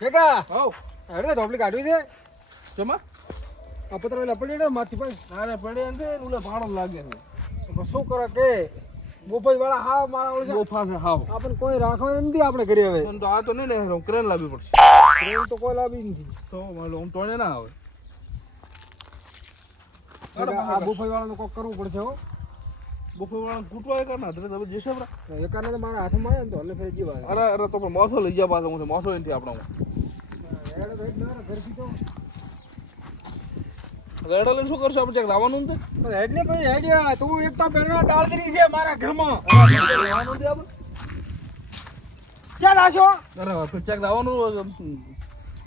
કેકા how અરે ઢોપલી કાઢવી છે જમા આ પત્ર લપડી ને માથી ભાઈ નારે પડે ને ઉલે ભાડો લાગે છે તો શું કરે કે બોપાઈ વાળા હા મારા ઓળખે ગોફા છે હાવ આપણે કોઈ રાખો એમ નથી આપણે કરી હવે પણ તો આ તો નહીં ને ક્રેન લાવવી પડશે ટ્રેન તો કોઈ લાવી નથી તો મારો હું ટોણે ના આવે આ બોપાઈ વાળાનું કોક કરવું પડશે હો બફો વાળા કૂટવા કર ના તમે જેસે બરા એકાને તો મારા હાથમાં આવે ને તો એટલે ફેર જીવા અરે તો પણ મોસો લઈ જા પાછો હું મોસો નથી આપણો એડે તો એક ના ઘરથી તો રેડો લઈને શું કરશો આપણે ચેક લાવવાનું છે હેડ ને ભાઈ હેડ તું એક તો પેલા દાળદરી છે મારા ઘરમાં લાવવાનું છે આપણે ક્યાં લાશો અરે આપણે ચેક લાવવાનું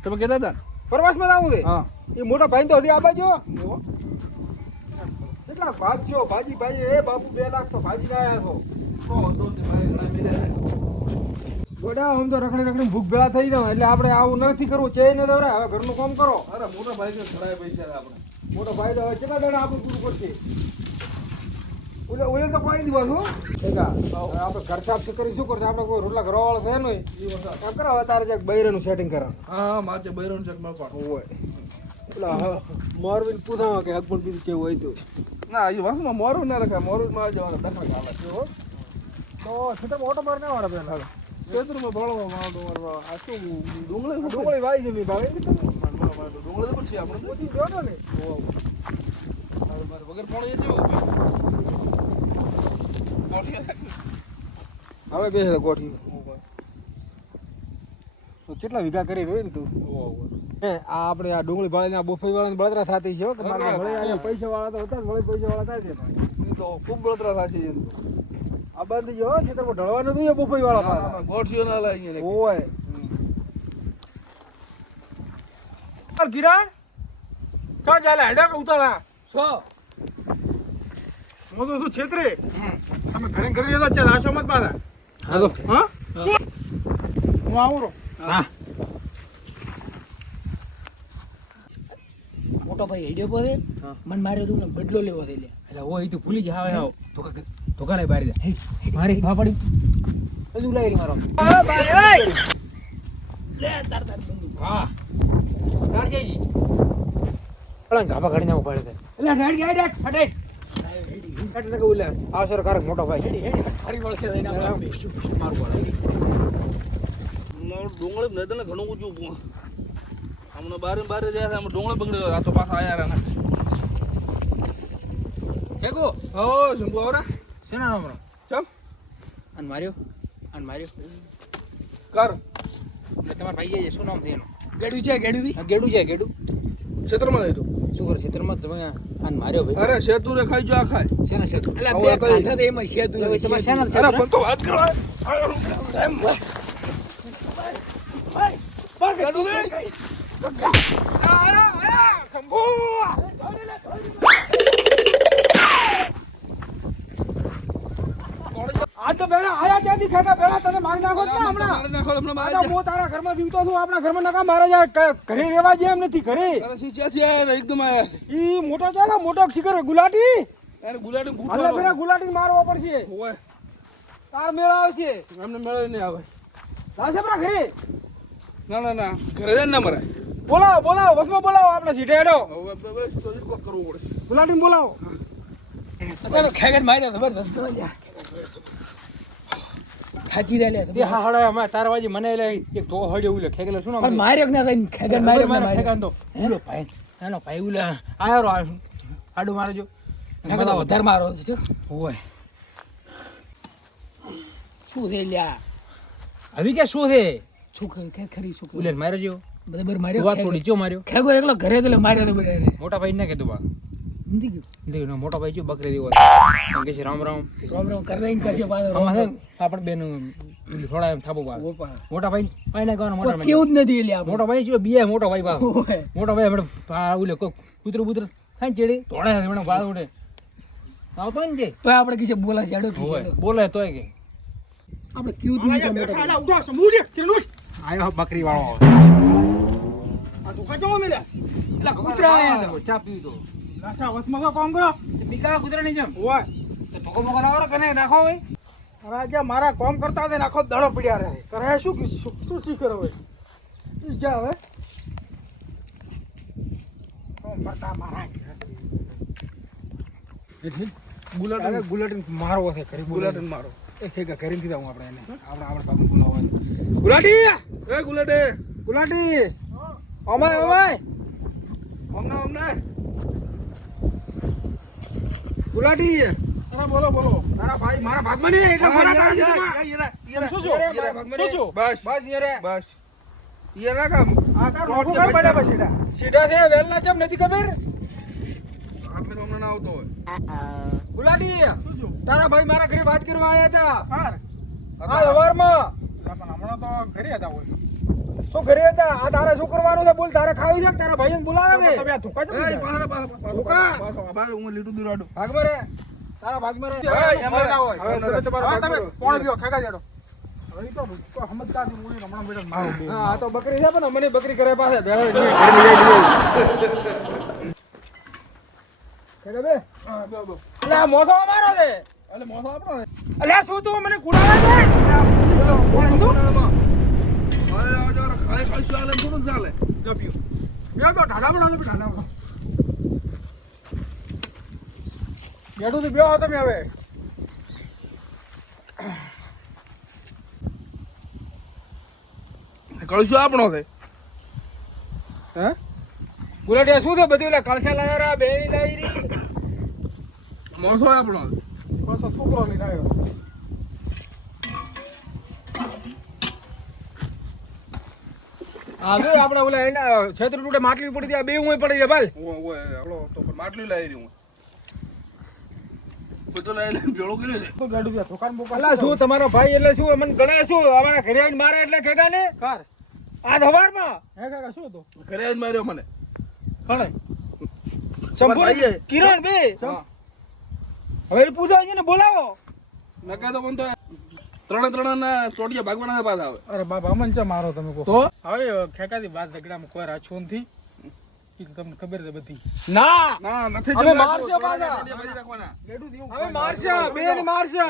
તમે કહેતા હતા પ્રવાસમાં આવું છે હા એ મોટા ભાઈ તો હજી આ બાજુ એવો કેટલા ભાજ્યો ભાજી ભાઈ એ બાપુ 2 લાખ તો ભાજી લાયા છો તો ભાઈ ઘણા મેળ્યા ગોડા આમ તો રખડી રખડી ભૂખ ભેળા થઈ જાવ એટલે આપણે આવું નથી કરવું ચે ન દવરાય હવે ઘરનું કામ કરો અરે મોટા ભાઈ કે ઘણા પૈસા છે આપણે મોટો ભાઈ તો હવે કેટલા દાડા આપણું પૂરું કરશે ઓલે તો કોઈ દિવસ હો એકા આપણે ઘર સાફ કરી શું કરશે આપણે કોઈ રોટલા ઘરવા વાળો છે નહીં એ વસ્તુ કરાવે તારે જક બૈરાનું સેટિંગ કરા હા મારે બૈરોન ચેક માં પણ હોય પેલા મોરબી પૂછાવા કે હક પણ બીજું કેવું હોય તો ના એ વાસમાં મોરું ના રખાય મોરું માં જવાના દખલ ખાવા છે હો તો સીધા ઓટો માર ના વાળા પેલા ખેતરમાં ભણવા માંડો મારવા આ શું ડુંગળી ડુંગળી વાઈ જમી ભાવે ડુંગળી તો પછી આપણે પોતી જોડો ને વગર પાણી જેવું હવે બેસે ગોઠી તો કેટલા વીઘા કરી હોય ને તું હે આ આપણે આ ડુંગળી ભાળીને આ બોફાઈ વાળાને બળતરા થતી છે હો કે મારે ભલે આ પૈસા વાળા તો હતા ભલે પૈસા વાળા થાય છે ભાઈ તો ખૂબ બળતરા થાય છે આ બંધ જો ખેતરમાં ઢળવાનું હતું એ બોફાઈ વાળા પાછા ગોઠીઓ ના લાગી ઓય ગિરાણ ક્યાં ચાલે હેડા ઉતાળા સો હું તો શું છેતરે તમે ઘરે ઘરે જતા ચાલ આશો મત પાછા હા તો હા હું આવું રો હા મોટો ભાઈ હેડ્યો પર મન માર્યો તું ને બદલો લેવો થઈ લે એટલે ઓય તું ભૂલી જા હવે આવ તો કાલે બારી દે મારી ફાફડી હજુ લાગી મારો લે તાર બંદૂક હા તાર જઈજી પલંગ ગાભા કાઢીને ઉપાડે દે એટલે હેડ હેડ હેડ હટે એટલે કે ઉલે આ સરકાર મોટો ભાઈ હરી વળશે એના પર મારું બોલ ડુંગળી નદન ઘણું ઊંચું હમણાં બારે રહ્યા છે ડુંગળી પકડી આ તો પાછા આયા રહ્યા કેગો હો શંભુ આવરા શેના નામ ચમ અન માર્યો કર એટલે તમારા ભાઈ છે શું નામ છે એનું ગેડું છે ગેડું થી ગેડું છે ગેડું ક્ષેત્રમાં જઈ તું શું કરે ક્ષેત્રમાં તમે અન માર્યો ભાઈ અરે સેતુ રે ખાઈ જો આ ખાય શેના ક્ષેત્ર એટલે હવે બે કઈ? કાંઠા તો એમાં છે તું તમે શેના અરે ક્ષેત્ર પણ તો વાત કરો આ તો બેડા આયા ક્યાંથી ખાતા બેડા તને મારી નાખો છે ને હમણાં મારે નાખો તમને આ મારે તો હું તારા ઘરમાં જીવતો છું આપણા ઘરમાં નકા મારે જાય ઘરે રહેવા જેમ નથી ઘરે અરે સીચાથી આયા હતા, એકદમ આયા ઈ મોટો ચાલે મોટો શિખર ગુલાટી એને ગુલાટી હાલે ગુઠવાનો બેડા ગુલાટી મારવો પડશે ઓય તાર મેળ આવશે એમને મેળે નહીં આવે લાશે બરા ઘરે ના ઘરે જઈને ના મરાય બોલાવો વસમાં બોલાવો આપણે સીધે હેડો હવે બસ તો જ કોક કરવું પડશે ગુલાટી બોલાવો ચાલો ખેગન માર્યો જબરદસ્ત ખાચી રે લે તે હા હડા અમે તારા વાજી મને એટલે એક તો હડ્યો ઉલે ખેગલે શું નામ પણ માર્યો કે ના થઈને ખેગન માર્યો કે ના માર્યો ખેગાન તો ઉલો ભાઈ નાનો ભાઈ ઉલે આયો આડું મારો જો ખેગન તો વધારે મારો છે જો. ઓય શું છે લ્યા આવી કે શું છે શું ખરી શું ઉલે માર્યો જો બરાબર માર્યો વાત થોડી જો માર્યો ખેગો એકલો ઘરે તો માર્યો તો બરાબર મોટા ભાઈ ને કીધું બા નથી ગયું દેખો મોટા ભાઈ જો બકરી દેવો કે છે રામ રામ રોમ રોમ કર દઈ કરશે પાછો આમાં છે આપણે બેન થોડા એમ થાપો બા મોટા ભાઈ પાઈને કહેવાનો મોટા ભાઈ કેવું જ નથી લ્યા મોટા ભાઈ જો બે મોટા ભાઈ બા મોટા ભાઈ હમણાં ઉલે કોઈ કૂતરું બૂતરું થાય ને ચેડી ધોળે હમણાં વાળ ઉડે આવતો ને જે તો આપણે કીધે બોલા છે અડો બોલે તોય કે આપણે કેવું જ નહીં મોટો ઉઠા સમૂહ કિરનુશ આયો બકરી વાળો આ તો કચો મેલા એટલે કૂતરા આયા તો ચા પીવું તો લાસા વસમાં તો કામ કરો બીકા કૂતરા નહીં જેમ ઓય ધોકો મોકો લાવો કને નાખો હોય રાજા મારા કામ કરતા હતા ને આખો દાડો પડ્યા રહે કરે શું શીખર હોય ઈ જા હવે તો બતા મારા ગુલાટી ગુલાટી મારવો છે ખરી ગુલાટી મારો એ ખેગા કરીને કીધા હું આપણે એને આપણે બાબુ બોલાવવાનું ગુલાટી એ ગુલાટી ગુલાટી ઓમાય ઓમાય અમને ગુલાટી હા બોલો બોલો તારા ભાઈ મારા ભાગમાં નહીં એટલે સોના તારા બસ બસ યરે બસ ये ना काम આ કાર રોકો કર બરાબર સીધા સીધા છે વેલના ચમ નથી ખબર આપણે તો હમણાં ના આવતો હોય ગુલાટી તારા ભાઈ મારા ઘરે વાત કરવા આયા હતા હાર આ સવારમાં પણ હમણાં તો ઘરે હતા હોય શું ઘરે હતા આ તારે શું કરવાનું છે બોલ તારે ખાવી છે કે તારા ભાઈને બોલાવે છે તમે આ ધોકા એ પાછળ હું લીટું દુરાડું ભાગમાં રે તારા ભાગમાં રે એમાં ના હોય. હવે તમે તમારા હા, તમે ભાગમાં કોણ ગયો ખેગા દેડો હવે ઈ તો સમજદારથી બોલીને હમણાં બેઠો મારો બે. હા આ તો બકરી છે પણ મને બકરી કરે પાસે ભેળો નહીં ખેગા બે હા, બે. એટલે આ મોસો અમારો છે એટલે મોસો આપણો ને અલ્યા શું તું મને કુડાવે છે કોણ હિન્દુ અરે આવા જરા ખાલી ખાલી ચાલે એમ થોડું ચાલે લપ્યું બે તો ઢાઢા બનાવો ઢાઢા બનાવો બેઠું તો બેહો તમે હવે કળશું આપણો છે હે ગુલાટિયા શું છે બધું એટલે કળશા લાયા બેણી લાવી રહી મોસો આપણો છે પાછો છોકરો લઈને આવ્યો હા જો આપણે ઓલા એના છેતર ટૂટે માટલી પડી હતી આ બે હું પડી છે ભાઈ ઓય આપણો તો પણ માટલી લાવી રહી હું બધું લઈ લઈને ભેળો કર્યો છે તો ગાડું ત્યાં દુકાન બોકાન અલા શું તમારો ભાઈ એટલે શું મને ગણાય શું અમારા ઘરે આવીને મારે એટલે ખેગા ને કાર આ સવારમાં હે કાકા શું હતું ઘરે જ માર્યો મને કણે સંપૂર્ણ કિરણ બે હા હવે એ પૂજા છે ને બોલાવો નકા તો પણ તો ત્રણે ના ચોટિયા ભાગવાના પાછા આવે અરે બાબા અમન ચા મારો તમે કહો તો હવે ખેકાથી વાત ઝઘડામાં કોઈ રાછો નથી ઈ તો તમને ખબર છે બધી ના ના નથી હવે જમવા મારશે ત્રણે પાછા. ચોટિયા ભાજી રાખવાના હવે મારશે બે ને મારશે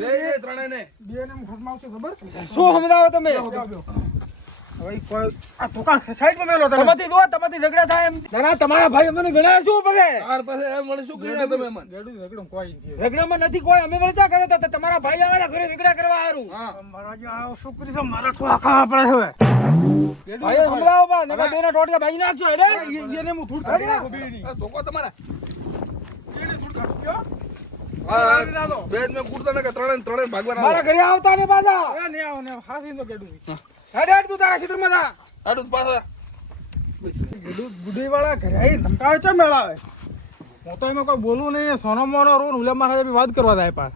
બે ત્રણે ને બે ને ઘરમાં આવશે ખબર શું સમજાવો તમે હવે ઈ કોઈ આ દુકાન સાઈડમાં મેલો તમે તમાથી જો તમાથી ઝઘડા થાય એમ ના તમારા ભાઈ અમને ગણાય શું પગે તાર પાસે એમ વળી શું કર્યું તમે મને ગાડું ઝઘડો કોઈ નથી ઝઘડામાં નથી કોઈ અમે વળતા કરે તો તમારા ભાઈ આવેલા ઘરે ઝઘડા કરવા હારું હા મારા જો આ છોકરી છે મારા ઠોકા પડે હવે ભાઈ સમજાવો બા નકા બેના ટોટિયા ભાઈ નાખજો એટલે એને હું ધૂળ કાઢી નાખું બે આ ધોકો તમારા ધૂળ કાઢું કયો હા બે જ મેં કૂદતા ને કે ત્રણે ભાગવાના મારા ઘરે આવતા ને પાછા એ ને આવો ને હાથી તો ગાડું હેડ હેડ તું તારા ક્ષેત્રમાં જા આડું પાછા ગુડી વાળા ઘરે આવી ધમકાવે છે મેળાવે હું તો એમાં કોઈ બોલું નહીં સોનો મોનો રોન ઉલે મારા બી વાત કરવા જાય પાસ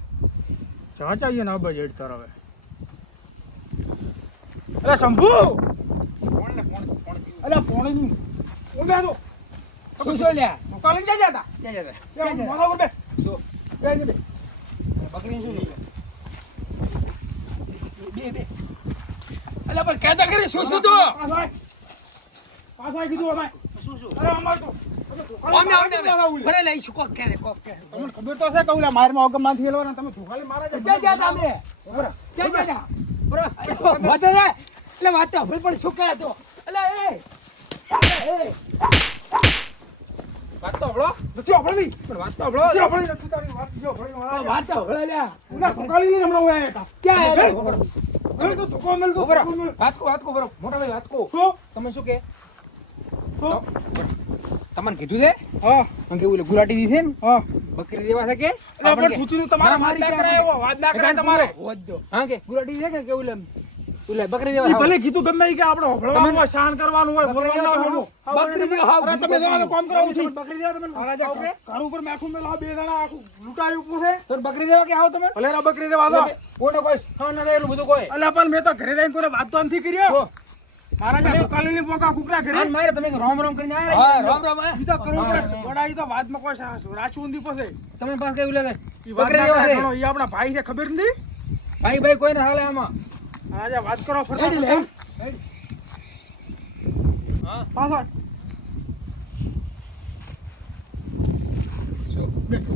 ચા ચાહીએ ને આબા જેડ તાર હવે અરે શંભુ અરે પોણી ની ઓ બે દો શું છો લ્યા ધોકા લઈને જાય હતા ક્યાં જતા મોઢા ઉપર બે શું બે ને બે બકરી શું લઈ બે બે અલા પણ કહેતા કરી શું શું તો પાછા કીધું અમાય શું શું અરે અમાય તો ભલે લઈ શું કોક કે તમને ખબર તો છે કે ઓલા મારમાં ઓગમ માંથી હેલવાના તમે ધોકાલી મારા જા જા તમે જા જા જા વાત રે એટલે વાત તો ભૂલ પણ શું કરે તો અલા એ વાત તો હળો નથી આપણી પણ વાત તો હળો નથી આપણી નથી તારી વાત જો ભાઈ વાત તો હળો લ્યા ઓલા ધોકાલી લઈને હમણાં ઓયા હતા ક્યાં છે? હે અરે તો ધોકો મેલ તો બરો ધોકો મેલ. વાત કો બરો મોટા ભાઈ વાત કો શું? તમે શું કે શું? તમને કીધું છે હા મને કે ઓલે ગુલાટી દી છે ને હા બકરી દેવા છે કે એટલે આપણે પૂછ્યું તમારા ના, વાત મારી ના ક્યાં કરાય એવો વાત ના કરાય તમારે હા કે ગુલાટી છે કે ઓલે ઓલે બકરી દેવા ઈ ભલે કીધું ગમે ઈ કે આપણે હોભળવાનું હોય શાન કરવાનું હોય બકરી બોલવાનું દેવા હોય બકરી દેવા હાવ અરે તમે જવા દો, કામ કરાવું છું બકરી દેવા તમને મારા જે આવો કે ઘર ઉપર મેઠું મેલા બે જણા આખું લૂંટાયું પૂછે તો બકરી દેવા કે આવો તમે ભલે રા બકરી દેવા દો કોને કોઈ હા ના એટલું બધું કોઈ અલ્યા પણ મેં તો ઘરે જઈને કોઈ વાત તો નથી કર્યો તો મારા જે કાલીની પોકા કુકરા ઘરે આન મારે તમે રામ રામ કરીને આયા હા, રામ રામ ઈ તો કરવું પડે વડા ઈ તો વાતમાં કોઈ રાચું ઊંધી પસે તમે પાસે કેવું લાગે ઈ વાત બકરી ના દેવા કરે, છે ઘણો. ઈ આપણા ભાઈ છે ખબર નથી ભાઈ ભાઈ કોઈને હાલે આમાં આજે વાત કરો ફરતા હેડી લે ફરતા. હા પાછળ બેઠો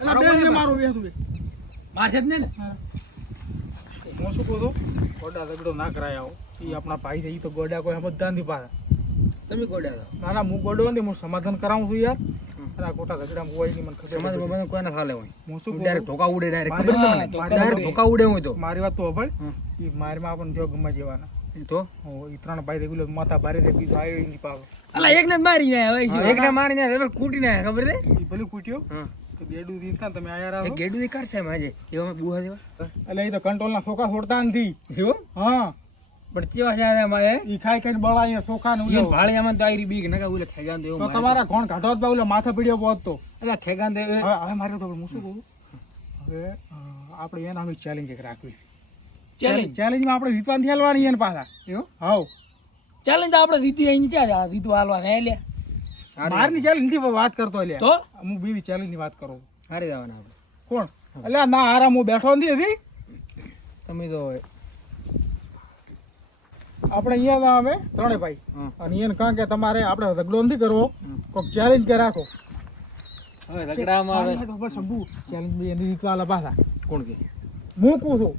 એલા મારો બે પાસે ને બા. મારું બે તું બે મારશે જ ને હું શું કહું છું ખોટા ઝઘડો ના કરાય આવો એ આપણા ભાઈ છે ઈ તો ગોડા કોઈ સમજતા નથી પાછા. તમે ગોડ્યા ના ના હું ગોડો નથી, હું સમાધાન કરાવું છું યાર. અને આ ખોટા ઝઘડામાં કોઈ નહીં મને ખબર સમાજ નથી. બાબા કોઈને ખાલે હોય હું શું ડાયરેક્ટ કહું? ધોકા ઉડે ડાયરેક્ટ મારી ખબર વાત- તમને મારી ડાયરેક્ટ વાત- ધોકા ઉડે હોય તો મારી વાત તો ખબર હમ. એ મારમાં આપણને જો ગમવા જેવાના. તો એ ત્રણ ભાઈ રેગ્યુલર માથા ભારે છે, બીજો આવ્યો ઈ નહીં પાછો. અલા એકને જ મારી જાય હવે હા, એકને મારી જાય હવે કૂટી નાખે ખબર છે ઈ ભલે કૂટ્યો હા તો બેડું દીન થાય ને તમે આયા એ રહો. ગેડું દી કરશે માજે એવામાં બુહા જેવા એટલે એ તો કંટ્રોલના સોખા છોડતા નથી. એવો હા પણ ચેવા છે આ મારે ઈ ખાઈ ખાઈને બળા અહીંયા સોખા ને ઈન ભાળિયામાં તો આયરી બીક નકા ઉલે ખેગાન તો એવું તો મારે તમારા કોણ કાઢો જ બાઉલે માથે પડ્યો પહોંચતો. એટલે ખેગાન તો હવે હવે મારે તો હું શું કહું, હવે આપણે એના અમે ચેલેન્જ એક રાખવી. ચેલેન્જમાં આપણે જીતવાની થયેલવાની એને પાછા. એવું હાવ ચેલેન્જ આપણે જીતી અહીં ક્યાં જીતું હાલવા ને લે મારની ચેલેન્જ નથી વાત કરતો લ્યા. તો હું બીજી ચેલેન્જ ની વાત કરું. હારી જવાના આપણે કોણ? એટલે ના આરામ હું બેઠો નથી હજી. તમે તો આપણે અહીંયા અમે ત્રણે ભાઈ હમ. અને એને કહે કે તમારે આપણે ઝઘડો નથી કરવો, કોઈક ચેલેન્જ કે રાખો. હવે ઝઘડામાં આવે મારી વાત ખબર શંભુ, ચેલેન્જ બી એની રીતના આલા પાછા. કોણ કે હું કહું છું.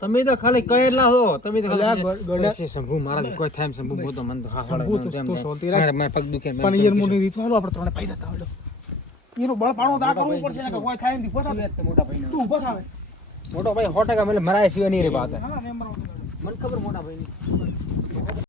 તમે તો ખાલી કહેલા હો તમે તો અલ્યા ખાલી ગોડા- ઓય શંભુ મારા કોઈ થાય શંભુ બો તો મન તો હા શંભુ તો તું શાંતિ રાખ. મારા પગ દુખે પણ યાર મુની રીત વાળો આપણે ત્રણે ભાઈ જતા હોય. એનું બળ પાણો તો આ કરવું પડશે ને કે કોઈ થાય એમથી પોતા મોટા ભાઈ તું ઊભો થાવે. મોટો ભાઈ 100% મને મરાય સિવાય નહીં રે વાત ના ના મેં મારો મને ખબર મોટા ભાઈ